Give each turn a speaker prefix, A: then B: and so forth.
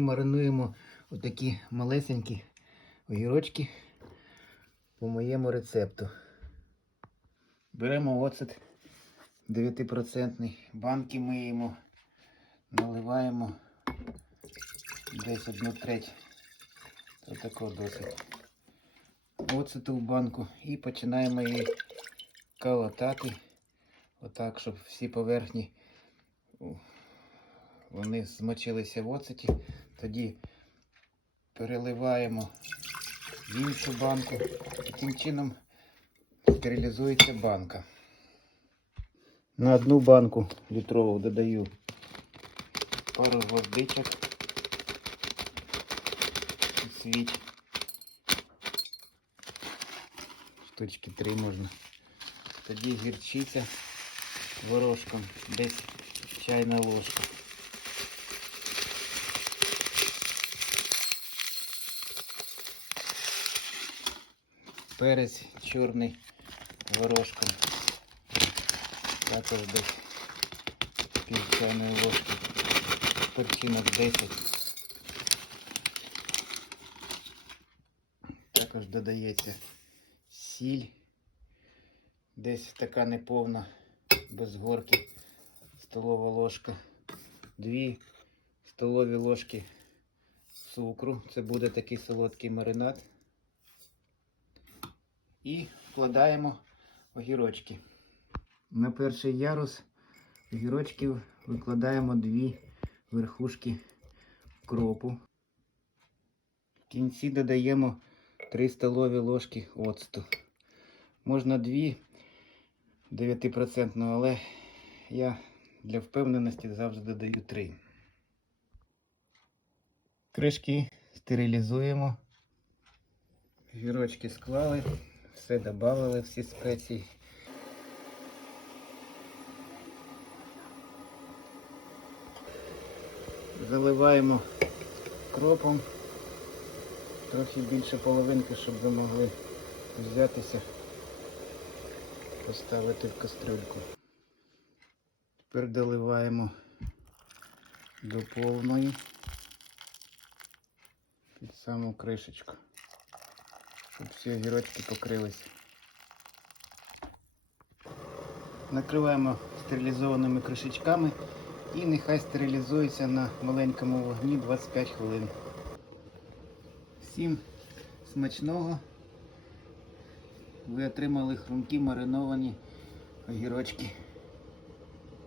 A: Маринуємо отакі малесенькі огірочки по моєму рецепту. Беремо оцет 9%, банки миємо, наливаємо десь одну треть. Отакого досить. Оцету в банку і починаємо її калатати. Отак, щоб всі поверхні вони змочилися в оцеті. Тоді переливаємо в іншу банку. Таким чином стерилізується банка. На одну банку літрову додаю пару гвоздичок. Свіч. Штучки три можна. Тоді гірчиця горошком, десь чайна ложка. Перець чорний горошком. Також десь пів чайної ложки. Перчинок 10. Також додається сіль. Десь така неповна, без горки, столова ложка. Дві столові ложки цукру. Це буде такий солодкий маринад. І вкладаємо огірочки. На перший ярус огірочків викладаємо дві верхушки кропу. В кінці додаємо 3 столові ложки оцту. Можна 2 9%, але я для впевненості завжди додаю 3. Кришки стерилізуємо. Гірочки склали, все додали, всі спеції. Заливаємо кропом. Трохи більше половинки, щоб ви могли взятися, поставити в кастрюльку. Тепер доливаємо до повної під саму кришечку, щоб всі огірочки покрилися. Накриваємо стерилізованими кришечками і нехай стерилізується на маленькому вогні 25 хвилин. Всім смачного. Ви отримали хрумкі мариновані огірочки.